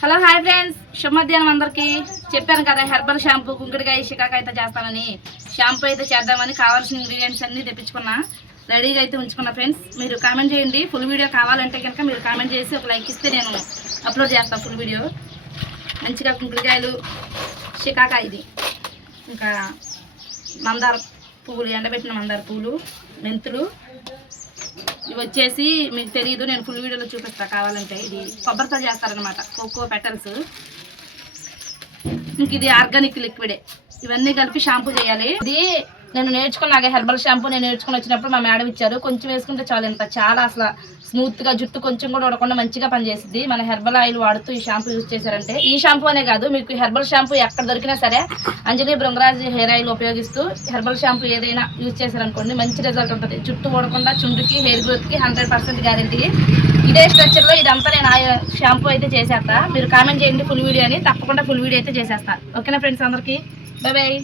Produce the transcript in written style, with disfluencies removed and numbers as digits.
Hello hi friends, శుభమధ్యాహ్నం అందరికీ. చెప్పాను కదా హెర్బల్ షాంపూ కుంకుడికాయ షికాకాయ అయితే చేస్తానని. షాంపూ అయితే చేద్దామని కావాల్సిన ఇంగ్రీడియంట్స్ అన్నీ తెప్పించుకున్నా, రెడీగా అయితే ఉంచుకున్నా. ఫ్రెండ్స్ మీరు కామెంట్ చేయండి, ఫుల్ వీడియో కావాలంటే కనుక మీరు కామెంట్ చేసి ఒక లైక్ ఇస్తే నేను అప్లోడ్ చేస్తాను ఫుల్ వీడియో. మంచిగా కుంకుడికాయలు, షికాకాయ ఇది, ఇంకా మందార పువ్వులు, ఎండబెట్టిన మందార పువ్వులు, మెంతులు. ఇవి వచ్చేసి మీకు తెలియదు, నేను ఫుల్ వీడియోలో చూపిస్తా కావాలంటే. ఇది కొబ్బరితో చేస్తారనమాట, కోకో పెటల్స్. ఇంక ఇది ఆర్గానిక్ లిక్విడే. ఇవన్నీ కలిపి షాంపూ చేయాలి. ఇది నేను నేర్చుకున్నాక హెర్బల్ షాంపూ నేను నేర్చుకుని వచ్చినప్పుడు మా మేడం ఇచ్చారు. కొంచెం వేసుకుంటే చాలు, ఇంత చాలా అసలు స్మూత్గా జుట్టు కొంచెం కూడా ఉడకుండా మంచిగా పనిచేస్తుంది. మన హెర్బల్ ఆయిల్ వాడుతూ ఈ షాంపూ యూజ్ చేశారంటే, ఈ షాంపూ అనే కాదు, మీకు హెర్బల్ షాంపూ ఎక్కడ దొరికినా సరే అంజలి బృంగరాజ్ హెయిర్ ఆయిల్ ఉపయోగిస్తూ హెర్బల్ షాంపూ ఏదైనా యూజ్ చేశారనుకోండి మంచి రిజల్ట్ ఉంటుంది. జుట్టు ఊడకుండా, చుండుకి, హెయిర్ గ్రోత్కి 100% గ్యారంటీ. ఇదే స్ట్రక్చర్లో ఇదంతా నేను షాంపూ అయితే చేసేస్తా. మీరు కామెంట్ చేయండి ఫుల్ వీడియో అని, తప్పకుండా ఫుల్ వీడియో అయితే చేసేస్తా. ఓకేనా ఫ్రెండ్స్, అందరికీ బాయ్ బాయ్.